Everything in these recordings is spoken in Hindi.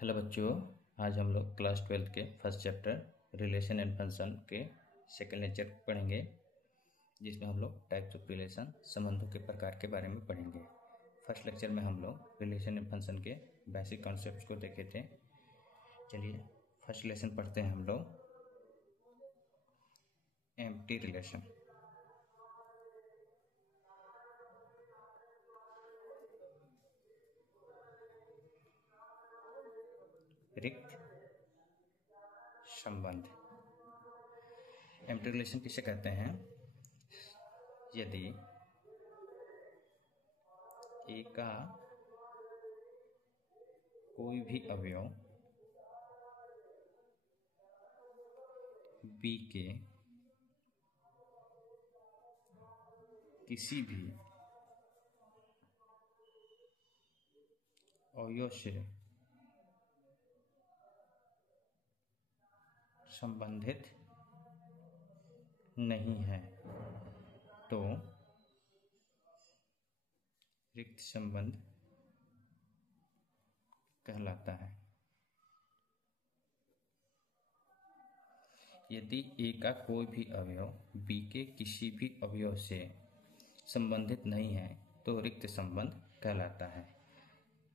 हेलो बच्चों, आज हम लोग क्लास 12 के first chapter relation and function के सेकेंड लेक्चर पढ़ेंगे, जिसमें हम लोग टाइप्स ऑफ रिलेशन संबंधों के प्रकार के बारे में पढ़ेंगे। फर्स्ट लेक्चर में हम लोग रिलेशन एंड फंक्शन के बेसिक कॉन्सेप्ट्स को देखे थे। चलिए फर्स्ट लेसन पढ़ते हैं हम लोग। Empty relation. रिक्त संबंध। एम्प्टी रिलेशन किसे कहते हैं? यदि ए का कोई भी अवयव बी के किसी भी अवयव से संबंधित नहीं है तो रिक्त संबंध कहलाता है। यदि ए का कोई भी अवयव बी के किसी भी अवयव से संबंधित नहीं है तो रिक्त संबंध कहलाता है।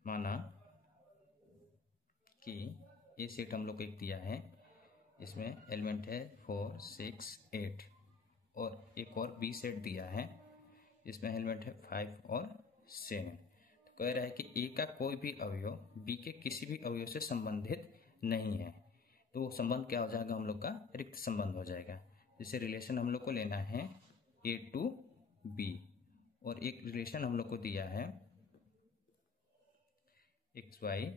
माना कि ए सेट हम लोग को एक दिया है, इसमें एलिमेंट है 4, 6, 8 और एक और बी सेट दिया है, इसमें एलिमेंट है 5 और 7। तो कह रहा है कि ए का कोई भी अवयव बी के किसी भी अवयव से संबंधित नहीं है, तो वो संबंध क्या हो जाएगा? हम लोग का रिक्त संबंध हो जाएगा। जैसे रिलेशन हम लोग को लेना है ए टू बी, और एक रिलेशन हम लोग को दिया है X Y,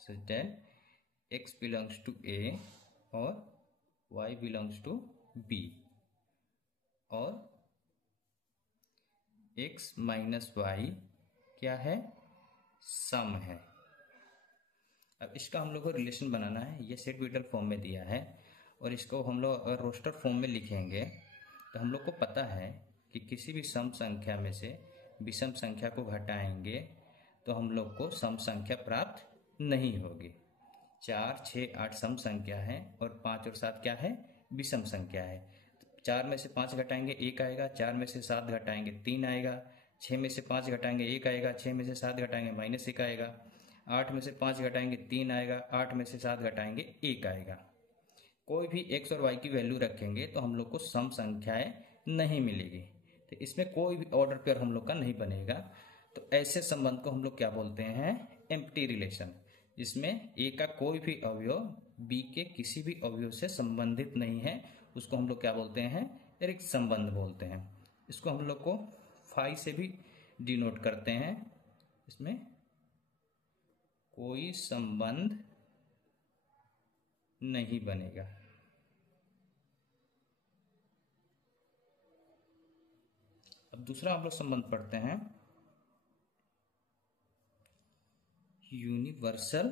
such that X belongs to A और y बिलोंग्स टू b, और x माइनस वाई क्या है? सम है। अब इसका हम लोग को रिलेशन बनाना है। ये सेट बीटल फॉर्म में दिया है, और इसको हम लोग अगर रोस्टर फॉर्म में लिखेंगे तो हम लोग को पता है कि किसी भी सम संख्या में से विषम संख्या को घटाएंगे तो हम लोग को सम संख्या प्राप्त नहीं होगी। 4, 6, 8 सम संख्या है और 5 और 7 क्या है? विषम संख्या है। 4 में से 5 घटाएंगे 1 आएगा, 4 में से 7 घटाएंगे 3 आएगा, 6 में से 5 घटाएंगे 1 आएगा, 6 में से 7 घटाएंगे -1 आएगा, 8 में से 5 घटाएंगे 3 आएगा, 8 में से 7 घटाएंगे 1 आएगा। कोई भी x और y की वैल्यू रखेंगे तो हम लोग को सम संख्याएं नहीं मिलेगी, तो इसमें कोई भी ऑर्डर पेयर हम लोग का नहीं बनेगा। तो ऐसे संबंध को हम लोग क्या बोलते हैं? एम्प्टी रिलेशन, जिसमें ए का कोई भी अवयव बी के किसी भी अवयव से संबंधित नहीं है, उसको हम लोग क्या बोलते हैं? रिक्त संबंध बोलते हैं। इसको हम लोग को फाई से भी डिनोट करते हैं। इसमें कोई संबंध नहीं बनेगा। अब दूसरा हम लोग संबंध पढ़ते हैं यूनिवर्सल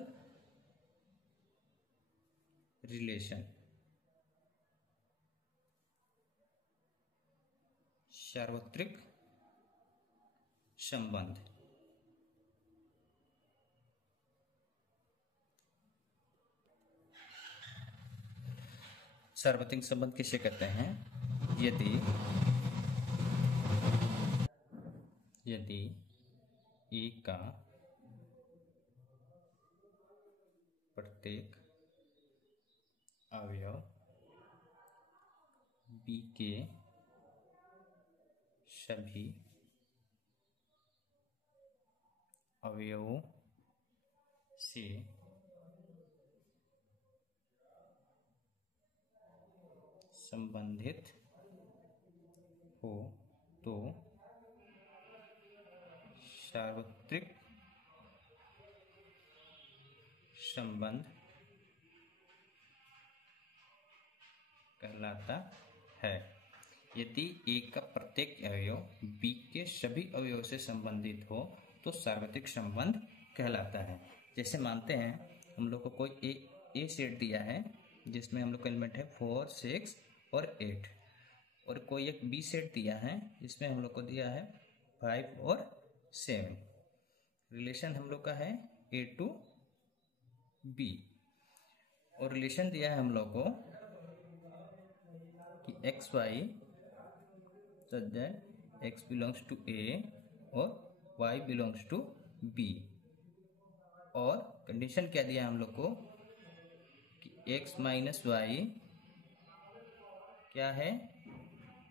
रिलेशन, सार्वत्रिक संबंध। सार्वत्रिक संबंध किसे कहते हैं? यदि ए का प्रत्येक अवयव बी के सभी अवयवों से संबंधित हो तो सार्वत्रिक संबंध कहलाता है। यदि ए का प्रत्येक अवयव बी के सभी अवयवों से संबंधित हो तो सार्वत्रिक संबंध कहलाता है। जैसे मानते हैं हम लोग को कोई ए सेट दिया है, जिसमें हम लोग का एलिमेंट है 4, 6 और 8, और कोई एक बी सेट दिया है जिसमें हम लोग को दिया है 5 और 7। रिलेशन हम लोग का है ए टू बी, और रिलेशन दिया है हम लोग को कि X Y such that X belongs to A और वाई बिलोंग्स टू बी, और कंडीशन क्या दिया है हम लोग को कि एक्स माइनस वाई क्या है,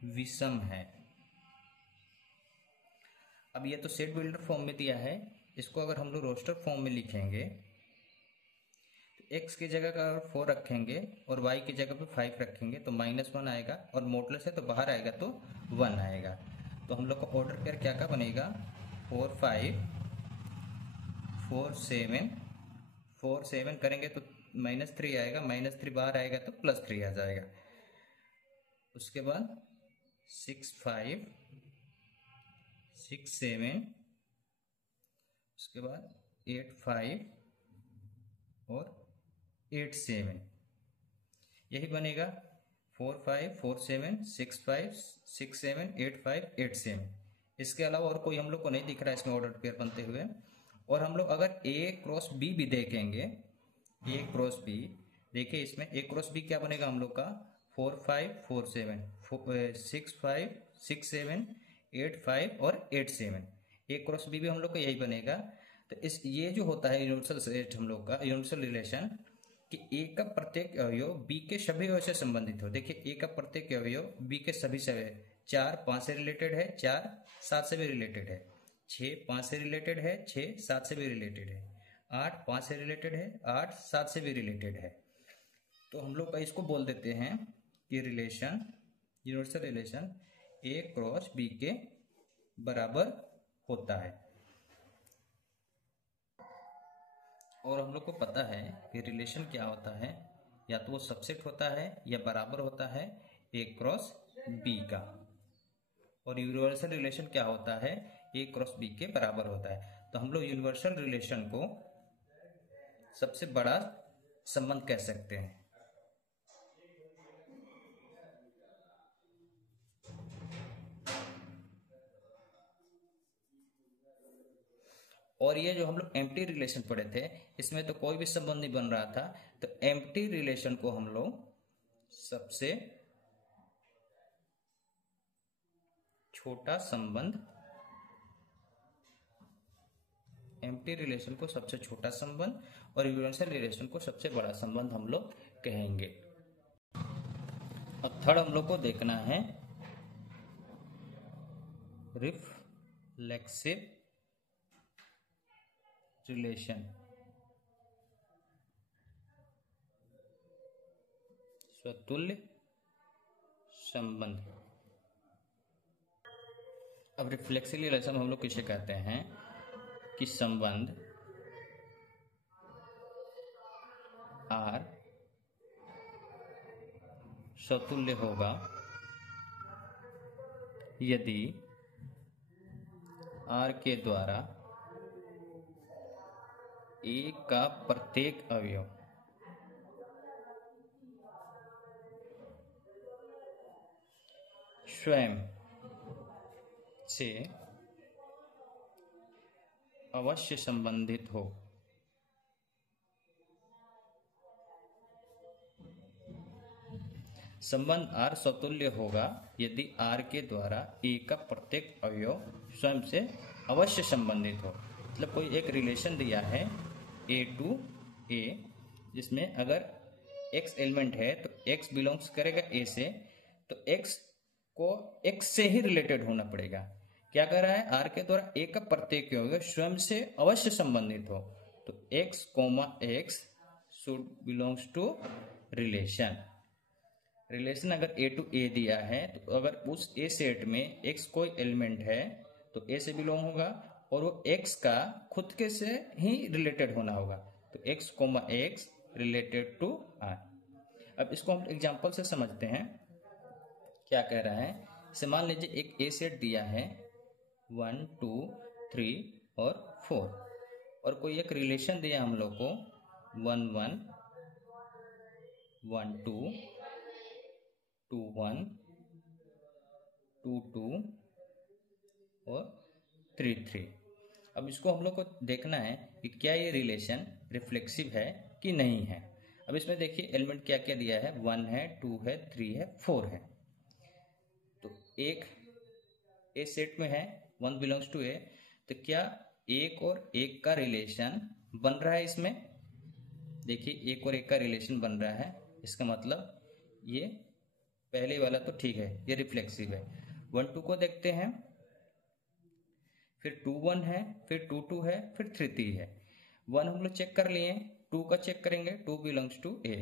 विषम है। अब ये तो सेट बिल्डर फॉर्म में दिया है, इसको अगर हम लोग रोस्टर फॉर्म में लिखेंगे तो एक्स की जगह का अगर 4 रखेंगे और वाई की जगह पे 5 रखेंगे तो -1 आएगा, और मॉडुलस है तो बाहर आएगा तो 1 आएगा। तो हम लोग का ऑर्डर पेयर क्या बनेगा, 4 5 4 7, 4 7 करेंगे तो -3 आएगा, -3 बाहर आएगा तो +3 आ जाएगा। उसके बाद 6 5 6 7, उसके बाद 8 5 और 8 7, यही बनेगा 4 5 4 7 6 5 6 7 8 5 8 7। इसके अलावा और कोई हम लोग को नहीं दिख रहा है इसमें ऑर्डर पेयर बनते हुए। और हम लोग अगर A क्रॉस B भी देखेंगे, A क्रॉस B देखिए, इसमें A क्रॉस B क्या बनेगा हम लोग का, 4 5 4 7 6 5 6 7 8 5 और 8 7, A क्रॉस B भी हम लोग का यही बनेगा। तो इस ये जो होता है यूनिवर्सल सेट हम लोग का, यूनिवर्सल रिलेशन कि A का प्रत्येक अवयव B के सभी अवयव से संबंधित हो। देखिए A का प्रत्येक अवयव B के सभी से 4 5 से रिलेटेड है, 4 7 से भी रिलेटेड है, 6 5 से रिलेटेड है, 6 7 से भी रिलेटेड है, 8 5 से रिलेटेड है, 8 7 से भी रिलेटेड है। तो हम लोग का इसको बोल देते हैं कि relation, universal relation A cross B के बराबर होता है। और हम लोग को पता है कि रिलेशन क्या होता है, या तो वो सबसेट होता है या बराबर होता है A क्रॉस B का, और यूनिवर्सल रिलेशन क्या होता है, A क्रॉस B के बराबर होता है। तो हम लोग यूनिवर्सल रिलेशन को सबसे बड़ा संबंध कह सकते हैं। और ये जो हम लोग एम्प्टी रिलेशन पढ़े थे, इसमें तो कोई भी संबंध नहीं बन रहा था, तो एम्प्टी रिलेशन को हम लोग सबसे छोटा संबंध, एम्प्टी रिलेशन को सबसे छोटा संबंध और यूनिवर्सल रिलेशन को सबसे बड़ा संबंध हम लोग कहेंगे। अब थर्ड हम लोग को देखना है रिफ्लेक्सिव रिलेशन, स्वतुल्य संबंध। अब रिफ्लेक्सिव रिलेशन हम लोग किसे कहते हैं कि संबंध R स्वतुल्य होगा यदि R के द्वारा A का प्रत्येक अवयव स्वयं से अवश्य संबंधित हो। संबंध R स्वतुल्य होगा यदि R के द्वारा A का प्रत्येक अवयव स्वयं से अवश्य संबंधित हो। मतलब कोई एक रिलेशन दिया है A टू A, जिसमें अगर X एलिमेंट है तो X बिलोंग्स करेगा A से, तो X को X से ही रिलेटेड होना पड़ेगा। क्या कर रहा है, R के द्वारा A का प्रत्येक अवयव स्वयं से अवश्य संबंधित हो, तो X, X should belongs to relation. Relation अगर A टू A दिया है तो अगर उस A सेट में X कोई एलिमेंट है तो A से बिलोंग होगा, और वो X का खुद के से ही रिलेटेड होना होगा, तो X, X related to R। अब इसको हम एग्जांपल से समझते हैं क्या कह रहा है। इसे मान लीजिए एक A सेट दिया है 1 2 3 और 4, और कोई एक रिलेशन दिया हम लोग को 1 1 1 2 2 1 2 2 और 3 3। अब इसको हम लोग को देखना है कि क्या ये रिलेशन रिफ्लेक्सिव है कि नहीं है। अब इसमें देखिए एलिमेंट क्या क्या दिया है, 1 है, 2 है, 3 है, 4 है। तो एक ए सेट में है, 1 बिलोंग्स टू ए, तो क्या एक और एक का रिलेशन बन रहा है इसमें? देखिए एक और एक का रिलेशन बन रहा है, इसका मतलब ये पहले वाला तो ठीक है, ये रिफ्लेक्सिव है। 1 2 को देखते हैं, फिर 2 1 है, फिर 2 2 है, फिर 3 3 है। 1 हम लोग चेक कर लिए, 2 का चेक करेंगे, 2 बिलोंग्स टू ए,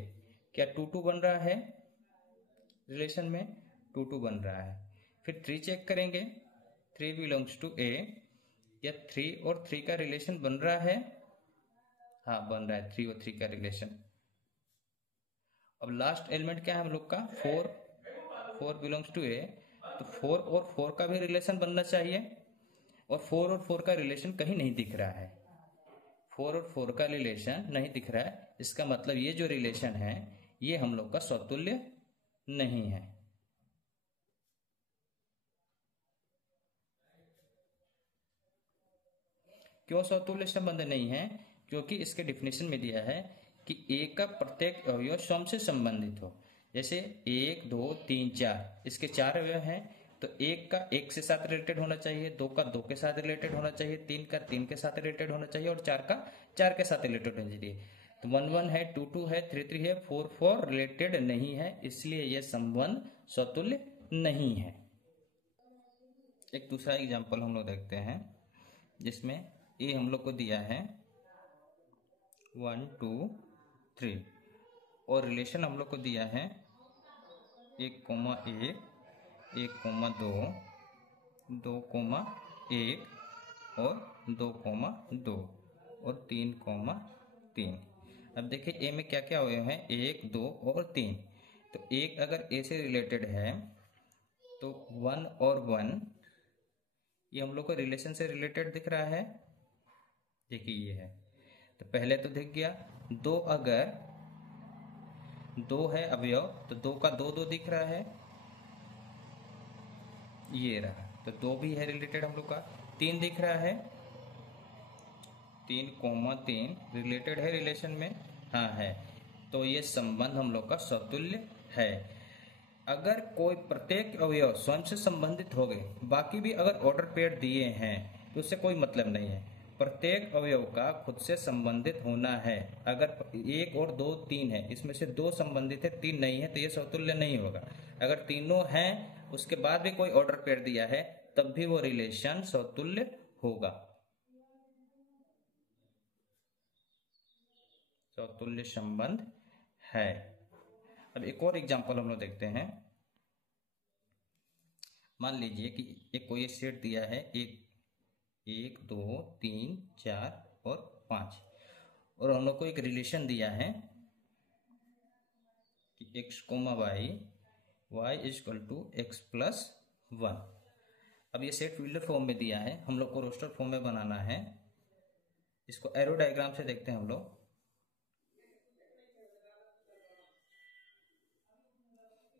क्या 2 2 बन रहा है रिलेशन में? 2 2 बन रहा है। फिर 3 चेक करेंगे, 3 बिलोंग्स टू ए, क्या 3 और 3 का रिलेशन बन रहा है? हाँ बन रहा है, 3 और 3 का रिलेशन। अब लास्ट एलिमेंट क्या है हम लोग का, 4, 4 बिलोंग्स टू ए, तो 4 और 4 का भी रिलेशन बनना चाहिए, और 4 और 4 का रिलेशन कहीं नहीं दिख रहा है। 4 और 4 का रिलेशन नहीं दिख रहा है, इसका मतलब ये जो रिलेशन है ये हम लोग का समतुल्य नहीं है। क्यों समतुल्य संबंध नहीं है? क्योंकि इसके डिफिनेशन में दिया है कि ए का प्रत्येक अवयव स्वयं से संबंधित हो। जैसे 1 2 3 4, इसके 4 अवयव हैं, तो एक का एक से साथ रिलेटेड होना चाहिए, 2 का 2 के साथ रिलेटेड होना चाहिए, 3 का 3 के साथ रिलेटेड होना चाहिए, और 4 का 4 के साथ रिलेटेड होना चाहिए। तो 1 1 है, 2 2 है, 3 3 है, 4 4 रिलेटेड नहीं है, इसलिए यह संबंध समतुल्य नहीं है। एक दूसरा एग्जाम्पल हम लोग देखते हैं, जिसमें ए हम लोग को दिया है 1 2 3, और रिलेशन हम लोग को दिया है 1 कोमा 1, 1 कोमा 2, 2 कोमा 1, और 2 कोमा 2, और 3 कोमा 3। अब देखिए ए में क्या क्या अवयव हैं, 1 2 और 3। तो एक अगर ए से रिलेटेड है तो 1 और 1 ये हम लोग को रिलेशन से रिलेटेड दिख रहा है। देखिए ये है, तो पहले तो दिख गया। 2 अगर 2 है अवयव, तो 2 का 2 2 दिख रहा है, ये रहा, तो 2 भी है रिलेटेड हम लोग का। 3 दिख रहा है, 3 कोमा 3 रिलेटेड है रिलेशन में, हाँ है, तो ये संबंध हम लोग का समतुल्य है। अगर कोई प्रत्येक अवयव स्वयं से संबंधित हो गए, बाकी भी अगर ऑर्डर पेयर दिए हैं तो उससे कोई मतलब नहीं है। प्रत्येक अवयव का खुद से संबंधित होना है। अगर 1 और 2 3 है, इसमें से 2 संबंधित है, 3 नहीं है, तो ये समतुल्य नहीं होगा। अगर तीनों हैं उसके बाद भी कोई ऑर्डर पेयर दिया है, तब भी वो रिलेशन समतुल्य होगा, समतुल्य संबंध है। अब एक और एग्जांपल हम लोग देखते हैं। मान लीजिए कि एक कोई सेट दिया है, 1 2 3 4 और 5, और हम लोग को एक रिलेशन दिया है कि x comma y, y equal to x plus 1। अब ये सेट फिल्डर फॉर्म में दिया है, हम लोग को रोस्टर फॉर्म में बनाना है। इसको एरो डायग्राम से देखते हैं हम लोग।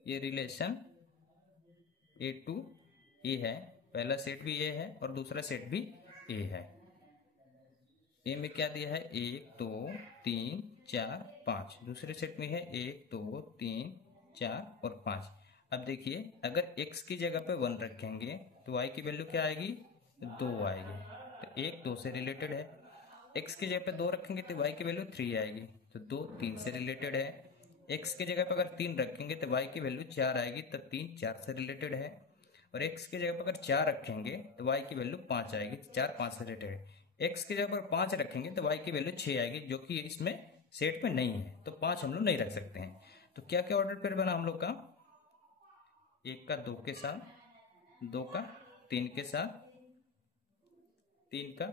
ये रिलेशन ए टू ए है, पहला सेट भी ए है और दूसरा सेट भी ए है। ए में क्या दिया है, 1 2 3 4 5, दूसरे सेट में है 1 2 3 4 और 5। अब देखिए अगर x की जगह पे 1 रखेंगे तो y की वैल्यू क्या आएगी, 2 आएगी, तो 1 2 से रिलेटेड है। x की जगह पे 2 रखेंगे तो y की वैल्यू 3 आएगी, तो 2 3 से रिलेटेड है। x की जगह पे अगर 3 रखेंगे तो y की वैल्यू 4 आएगी, तो 3 4 से रिलेटेड है। और x की जगह पर अगर 4 रखेंगे तो y की वैल्यू 5 आएगी, तो 4 5 से रिलेटेड है। x की जगह पर 5 रखेंगे तो y की वैल्यू 6 आएगी, जो कि इसमें सेट में नहीं है, तो 5 हम लोग नहीं रख सकते हैं। तो क्या क्या ऑर्डर पेयर बना हम लोग का, 1 का 2 के साथ, 2 का 3 के साथ, 3 का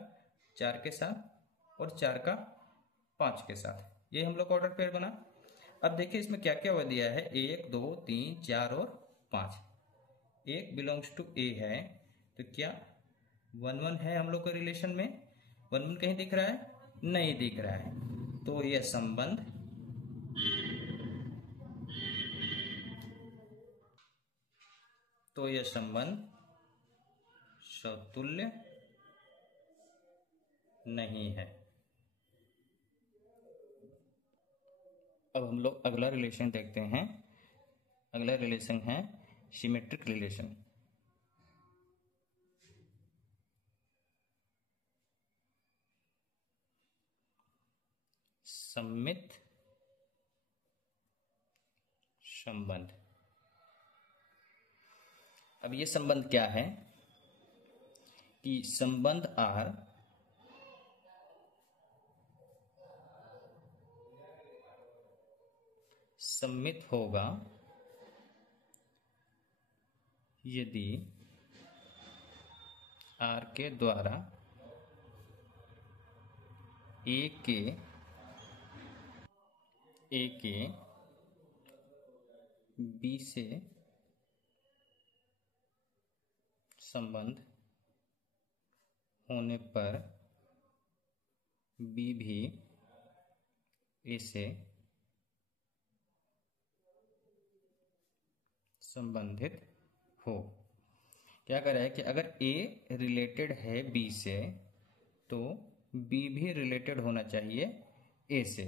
4 के साथ, और 4 का 5 के साथ। ये हम लोग का ऑर्डर पेयर बना। अब देखिए इसमें क्या क्या दिया है, 1 2 3 4 और 5। 1 बिलोंग्स टू ए है, तो क्या 1 1 है हम लोग के रिलेशन में? 1 1 कहीं दिख रहा है? नहीं दिख रहा है, तो यह संबंध समतुल्य नहीं है। अब हम लोग अगला रिलेशन देखते हैं। अगला रिलेशन है सिमेट्रिक रिलेशन। सममित संबंध। अब ये संबंध क्या है कि संबंध आर सममित होगा यदि आर के द्वारा ए के बी से संबंध होने पर बी भी ए से संबंधित हो। क्या कह रहा है कि अगर ए रिलेटेड है बी से तो बी भी रिलेटेड होना चाहिए ए से।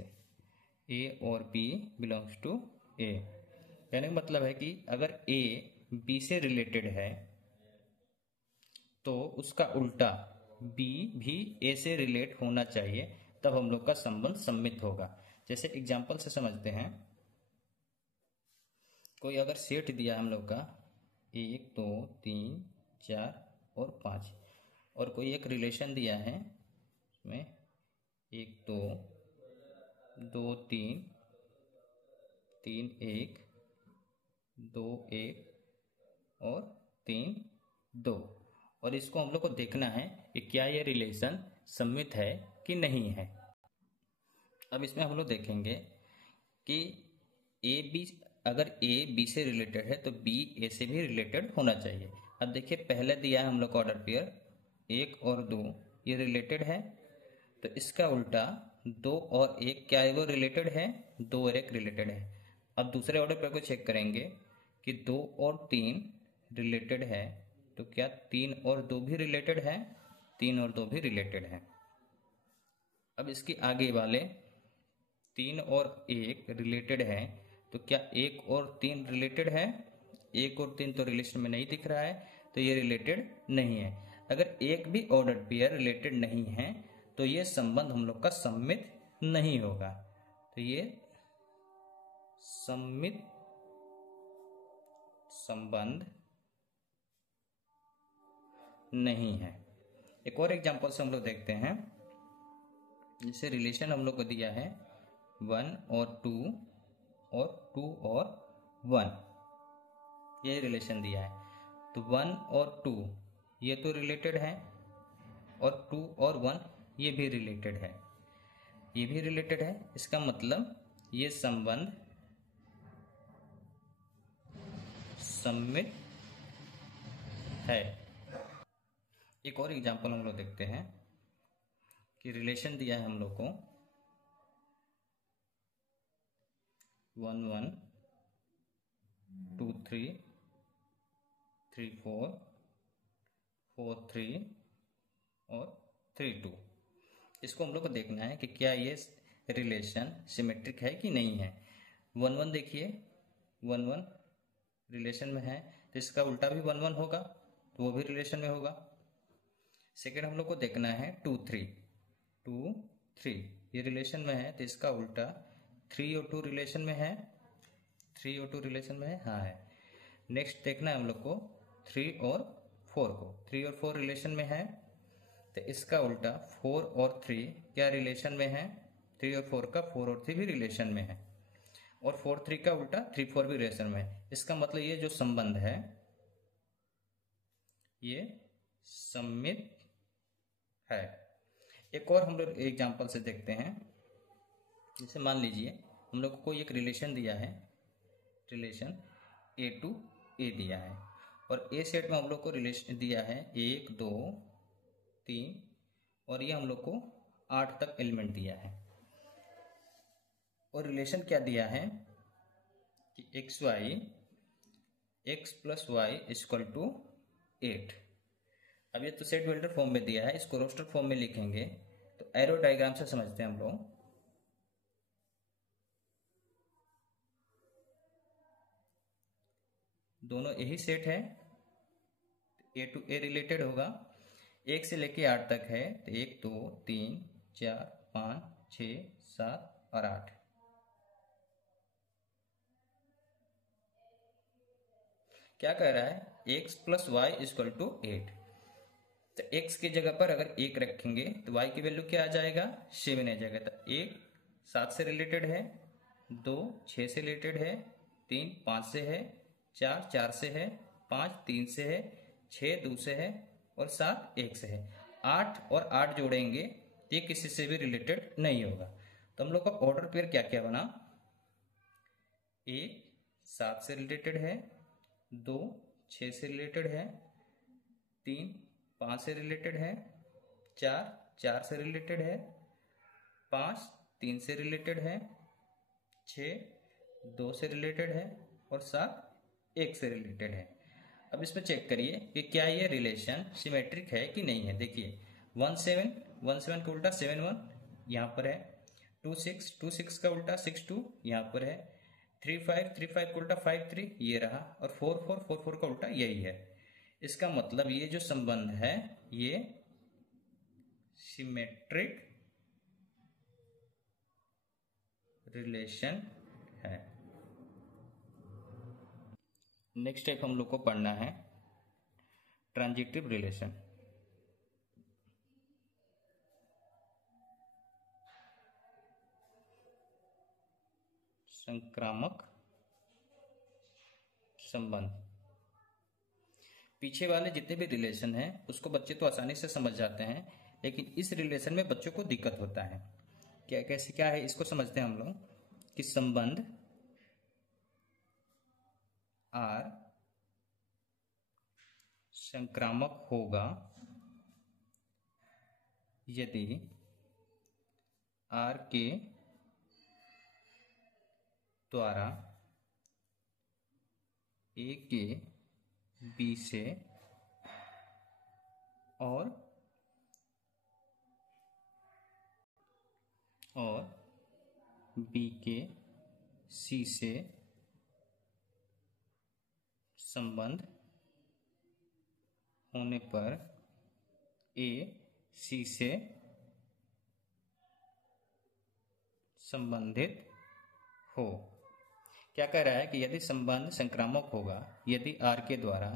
ए और बी बिलोंग्स टू ए। कहने का मतलब है कि अगर ए बी से रिलेटेड है तो उसका उल्टा बी भी ए से रिलेट होना चाहिए, तब हम लोग का संबंध सममित होगा। जैसे एग्जाम्पल से समझते हैं। कोई अगर सेट दिया हम लोग का 1 2 3 4 और 5 और कोई एक रिलेशन दिया है उसमें 1 2 2 3 3 1 2 1 और 3 2 और इसको हम लोग को देखना है कि क्या ये रिलेशन सममित है कि नहीं है। अब इसमें हम लोग देखेंगे कि ए बी, अगर ए बी से रिलेटेड है तो बी ए से भी रिलेटेड होना चाहिए। अब देखिए पहले दिया है हम लोग को ऑर्डर पेयर 1 और 2, ये रिलेटेड है, तो इसका उल्टा 2 और 1 क्या है, वो रिलेटेड है, 2 और 1 रिलेटेड है। अब दूसरे ऑर्डर पेयर को चेक करेंगे कि 2 और 3 रिलेटेड है, तो क्या 3 और 2 भी रिलेटेड है, 3 और 2 भी रिलेटेड है। अब इसके आगे वाले 3 और 1 रिलेटेड है, तो क्या 1 और 3 रिलेटेड है, 1 और 3 तो रिलेशन में नहीं दिख रहा है, तो ये रिलेटेड नहीं है। अगर एक भी ऑर्डर पेयर रिलेटेड नहीं है तो ये संबंध हम लोग का सममित नहीं होगा। तो ये सममित संबंध नहीं है। एक और एग्जांपल से हम लोग देखते हैं। जैसे रिलेशन हम लोग को दिया है 1 और 2 और 2 और 1, ये रिलेशन दिया है। तो 1 और 2 ये तो रिलेटेड है और 2 और 1 ये भी रिलेटेड है, ये भी रिलेटेड है। इसका मतलब ये संबंध सममित है। एक और एग्जांपल हम लोग देखते हैं कि रिलेशन दिया है हम लोग को 1 1 2 3 3 4 4 3 और 3 2। इसको हम लोग को देखना है कि क्या ये रिलेशन सिमेट्रिक है कि नहीं है। 1 1 देखिए 1 1 रिलेशन में है, तो इसका उल्टा भी 1 1 होगा, तो वो भी रिलेशन में होगा। सेकेंड हम लोग को देखना है 2 3 2 3, ये रिलेशन में है, तो इसका उल्टा 3 और 2 रिलेशन में है, 3 और 2 रिलेशन में है, हाँ है। नेक्स्ट देखना है हम लोग को 3 और 4 को, 3 और 4 रिलेशन में है, तो इसका उल्टा 4 और 3 क्या रिलेशन में है, 3 और 4 का 4 और 3 भी रिलेशन में है, और 4 3 का उल्टा 3 4 भी रिलेशन में है। इसका मतलब ये जो संबंध है ये सममित है। एक और हम लोग एग्जांपल से देखते हैं। जैसे मान लीजिए हम लोग को कोई एक रिलेशन दिया है, रिलेशन ए टू ए दिया है, और ए सेट में हम लोग को रिलेशन दिया है 1 2 3 और ये हम लोग को 8 तक एलिमेंट दिया है। और रिलेशन क्या दिया है कि x plus y equal to 8। अब ये तो सेट वेक्टर फॉर्म में दिया है, इसको रोस्टर फॉर्म में लिखेंगे तो एरो डायग्राम से समझते हैं हम लोग। दोनों यही सेट है, ए टू ए रिलेटेड होगा। 1 से लेके 8 तक है, तो 1 2 3 4 5 6 7 और 8। क्या कह रहा है, x plus y equal to 8। तो x की जगह पर अगर 1 रखेंगे तो y की वैल्यू क्या आ जाएगा, 7 आ जाएगा। तो 1 7 से रिलेटेड है, 2 6 से रिलेटेड है, 3 5 से है, 4 4 से है, 5 3 से है, 6 2 से है और 7 1 से है। 8 और 8 जोड़ेंगे तो ये किसी से भी रिलेटेड नहीं होगा। तो हम लोग का ऑर्डर पेयर क्या क्या बना, 1 7 से रिलेटेड है, 2 6 से रिलेटेड है, 3 5 से रिलेटेड है, 4 4 से रिलेटेड है, 5 3 से रिलेटेड है, 6 2 से रिलेटेड है और 7 1 से रिलेटेड है। अब इसमें चेक करिए कि क्या ये रिलेशन सिमेट्रिक है कि नहीं है। देखिए 1 7 1 7 का उल्टा 7 1 यहाँ पर है, 2 6 2 6 का उल्टा 6 2 यहाँ पर है, 3 5 3 5 का उल्टा 5 3 ये रहा और 4 4 4 4 का उल्टा यही है। इसका मतलब ये जो संबंध है ये सिमेट्रिक रिलेशन है। नेक्स्ट एक हम लोग को पढ़ना है ट्रांजिटिव रिलेशन। संक्रामक संबंध। पीछे वाले जितने भी रिलेशन हैं उसको बच्चे तो आसानी से समझ जाते हैं, लेकिन इस रिलेशन में बच्चों को दिक्कत होता है। कैसे क्या है इसको समझते हैं हम लोग कि संबंध आर संक्रामक होगा यदि आर के द्वारा ए के बी से और बी के सी से संबंध होने पर ए सी से संबंधित हो। क्या कह रहा है कि यदि संबंध संक्रामक होगा यदि आर के द्वारा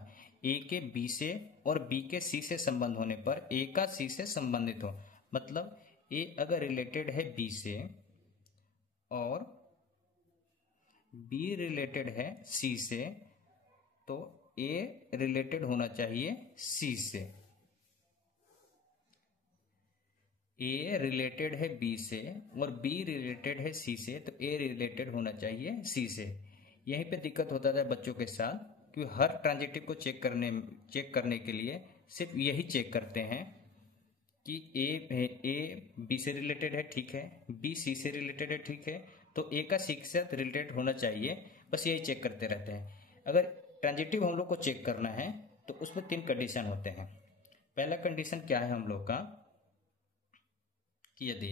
ए के बी से और बी के सी से संबंध होने पर ए का सी से संबंधित हो। मतलब ए अगर रिलेटेड है बी से और बी रिलेटेड है सी से तो ए रिलेटेड होना चाहिए सी से। ए रिलेटेड है बी से और बी रिलेटेड है सी से तो ए रिलेटेड होना चाहिए सी से। यहीं पे दिक्कत होता था बच्चों के साथ कि हर ट्रांजिटिव को चेक करने के लिए सिर्फ यही चेक करते हैं कि ए बी से रिलेटेड है, ठीक है, बी सी से रिलेटेड है, ठीक है, तो ए का सी के साथ रिलेटेड होना चाहिए, बस यही चेक करते रहते हैं। अगर ट्रांजिटिव हम लोग को चेक करना है तो उसमें 3 कंडीशन होते हैं। पहला कंडीशन क्या है हम लोग का कि यदि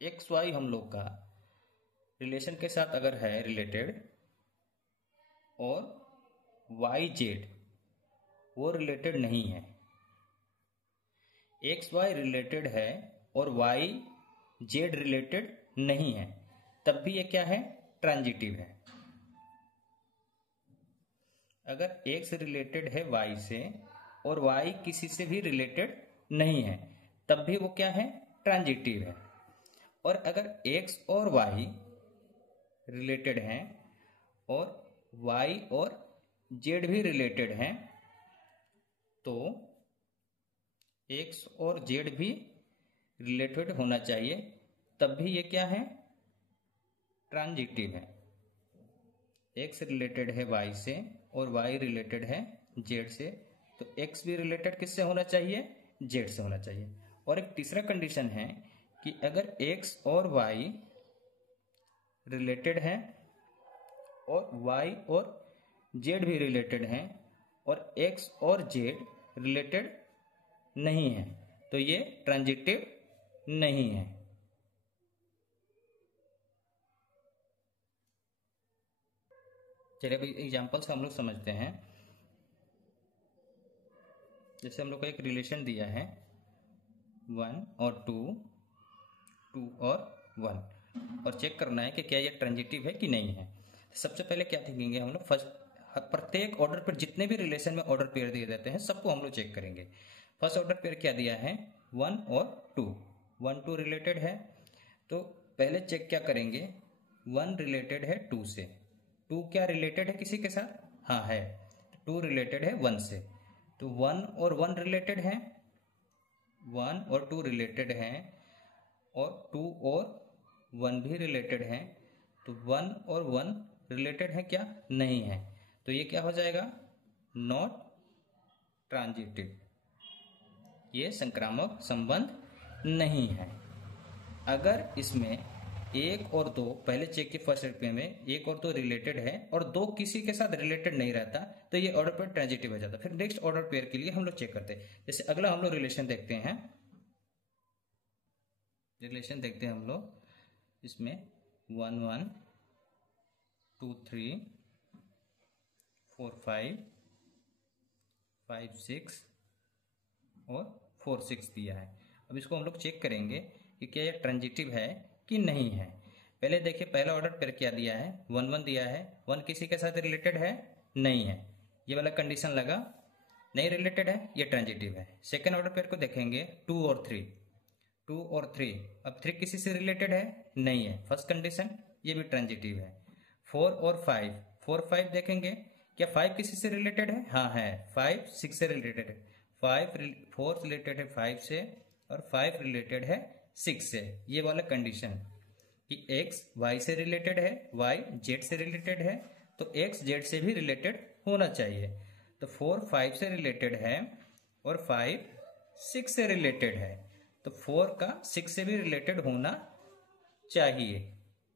एक्स वाई हम लोग का रिलेशन के साथ अगर है रिलेटेड और वाई जेड वो रिलेटेड नहीं है, एक्स वाई रिलेटेड है और वाई जेड रिलेटेड नहीं है, तब भी ये क्या है, ट्रांजिटिव है। अगर एक्स रिलेटेड है वाई से और वाई किसी से भी रिलेटेड नहीं है तब भी वो क्या है, ट्रांजिटिव है। और अगर एक्स और वाई रिलेटेड हैं और वाई और जेड भी रिलेटेड हैं तो एक्स और जेड भी रिलेटेड होना चाहिए, तब भी ये क्या है, ट्रांजिटिव है। एक्स रिलेटेड है वाई से और वाई रिलेटेड है जेड से तो एक्स भी रिलेटेड किससे होना चाहिए, जेड से होना चाहिए। और एक तीसरा कंडीशन है कि अगर एक्स और वाई रिलेटेड है और वाई और जेड भी रिलेटेड हैं और एक्स और जेड रिलेटेड नहीं है तो ये ट्रांजिटिव नहीं है। चलिए अभी एग्जाम्पल से हम लोग समझते हैं। जैसे हम लोग को एक रिलेशन दिया है 1 और 2, 2 और 1, और चेक करना है कि क्या ये ट्रांजिटिव है कि नहीं है। सबसे पहले क्या देखेंगे हम लोग, फर्स्ट प्रत्येक ऑर्डर पर जितने भी रिलेशन में ऑर्डर पेयर दिए जाते हैं सबको हम लोग चेक करेंगे। फर्स्ट ऑर्डर पेयर क्या दिया है 1 और 2, 1 2 रिलेटेड है, तो पहले चेक क्या करेंगे 1 रिलेटेड है 2 से, 2 क्या रिलेटेड है किसी के साथ, हाँ है, 2 रिलेटेड है 1 से, तो 1 और 1 रिलेटेड है, 1 और 2 रिलेटेड हैं, और 2 और 1 भी रिलेटेड हैं, तो 1 और 1 रिलेटेड है क्या, नहीं है, तो ये क्या हो जाएगा नॉट ट्रांजिटिव, ये संक्रामक संबंध नहीं है। अगर इसमें 1 और 2 पहले चेक किए फर्स्ट पेयर में 1 और 2 रिलेटेड है और 2 किसी के साथ रिलेटेड नहीं रहता तो ये ऑर्डर पेयर ट्रांजिटिव हो जाता। फिर नेक्स्ट ऑर्डर पेयर के लिए हम लोग चेक करते हैं। जैसे अगला हम लोग रिलेशन देखते हैं, हम लोग इसमें 1 1 2 3 4 5 5 6 और 4 6 दिया है। अब इसको हम लोग चेक करेंगे कि क्या यह ट्रांजिटिव है कि नहीं है। पहले देखिए पहला ऑर्डर पेयर क्या दिया है 1 1 दिया है, 1 किसी के साथ रिलेटेड है, नहीं है, ये वाला कंडीशन लगा, नहीं रिलेटेड है, ये ट्रांजिटिव है। सेकेंड ऑर्डर पेयर को देखेंगे 2 और 3, 2 और 3, अब 3 किसी से रिलेटेड है, नहीं है, फर्स्ट कंडीशन, ये भी ट्रांजिटिव है। 4 और 5, 4 5 देखेंगे क्या 5 किसी से रिलेटेड है, हाँ है, 5 6 से रिलेटेड है, 4 रिलेटेड है 5 से और 5 रिलेटेड है 6 से, ये वाला कंडीशन कि x y से रिलेटेड है, y z से रिलेटेड है, तो x z से भी रिलेटेड होना चाहिए। तो 4 5 से रिलेटेड है और 5 6 से रिलेटेड है, तो 4 का 6 से भी रिलेटेड होना चाहिए,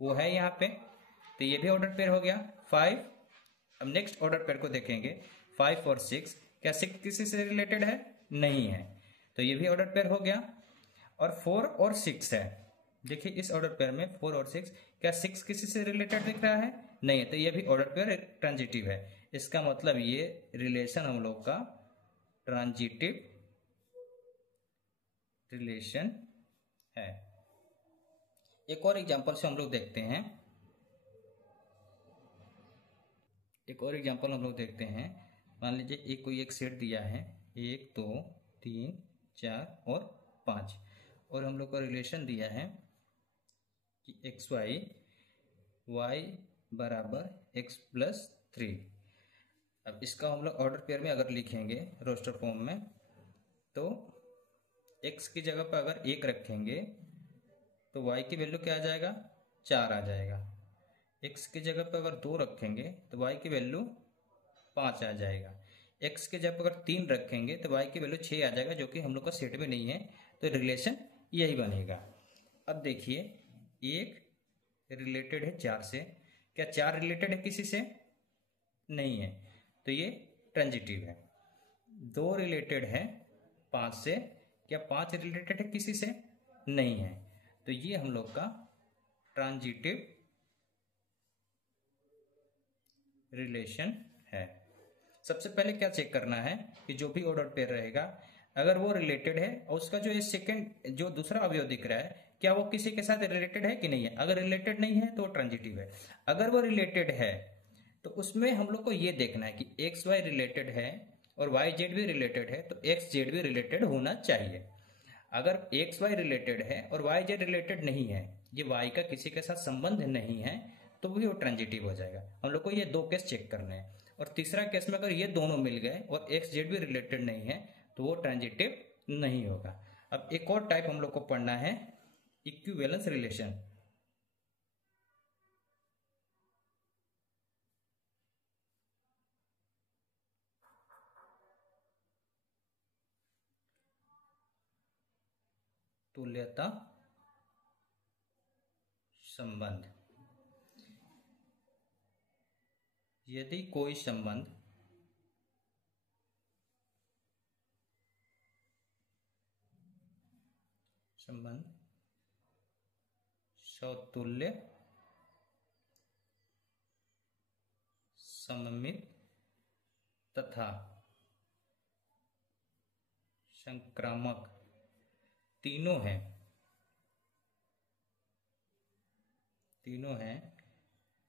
वो है यहाँ पे, तो ये भी ऑर्डर पेयर हो गया 5। अब नेक्स्ट ऑर्डर पेयर को देखेंगे 5 और 6, क्या 6 किसी से रिलेटेड है, नहीं है, तो ये भी ऑर्डर पेयर हो गया। और 4 और 6 है, देखिए इस ऑर्डर पेयर में 4 और 6, क्या 6 किसी से रिलेटेड दिख रहा है, नहीं है, तो ये भी ऑर्डर पेयर ट्रांजिटिव है। इसका मतलब ये रिलेशन हम लोग का ट्रांजिटिव रिलेशन है। एक और एग्जांपल से हम लोग देखते हैं, मान लीजिए कोई एक सेट दिया है 1 2 3 4 और 5, और हम लोग का रिलेशन दिया है कि एक्स वाई वाई बराबर एक्स प्लस 3। अब इसका हम लोग ऑर्डर पेयर में अगर लिखेंगे रोस्टर फॉर्म में, तो x की जगह पर अगर 1 रखेंगे तो y की वैल्यू क्या आ जाएगा 4 आ जाएगा, x की जगह पर अगर 2 रखेंगे तो y की वैल्यू 5 आ जाएगा, x की जगह पर अगर 3 रखेंगे तो y की वैल्यू 6 आ जाएगा, जो कि हम लोग का सेट में नहीं है, तो रिलेशन यही बनेगा। अब देखिए एक रिलेटेड है 4 से, क्या 4 रिलेटेड है किसी से, नहीं है, तो ये ट्रांजिटिव है। 2 रिलेटेड है 5 से, क्या 5 रिलेटेड है किसी से, नहीं है, तो ये हम लोग का ट्रांजिटिव रिलेशन है। सबसे पहले क्या चेक करना है कि जो भी ऑर्डर पेयर रहेगा अगर वो रिलेटेड है और उसका जो सेकंड जो दूसरा अवयव दिख रहा है क्या वो किसी के साथ रिलेटेड है कि नहीं है। अगर रिलेटेड नहीं है तो ट्रांजिटिव है, अगर वो रिलेटेड है तो उसमें हम लोग को ये देखना है कि एक्स वाई रिलेटेड है और वाई जेड भी रिलेटेड है, तो एक्स जेड भी रिलेटेड होना चाहिए। अगर एक्स वाई रिलेटेड है और वाई जेड रिलेटेड नहीं है, ये वाई का किसी के साथ संबंध नहीं है, तो भी वो ट्रांजिटिव हो जाएगा। हम लोग को ये 2 केस चेक करने हैं, और तीसरा केस में अगर ये दोनों मिल गए और एक्स जेड भी रिलेटेड नहीं है तो वो ट्रांजिटिव नहीं होगा। अब एक और टाइप हम लोग को पढ़ना है इक्विवेलेंस रिलेशन। तुल्यता संबंध, यदि कोई संबंध संबंध सौतुल्य, सममित तथा संक्रामक तीनों हैं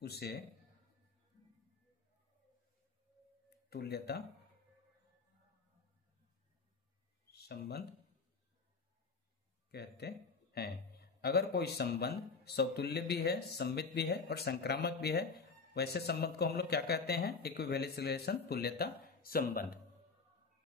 उसे तुल्यता संबंध कहते हैं। अगर कोई संबंध सौतुल्य भी है, सममित भी है और संक्रामक भी है, वैसे संबंध को हम लोग क्या कहते हैं? इक्विवेलेंस रिलेशन, तुल्यता संबंध।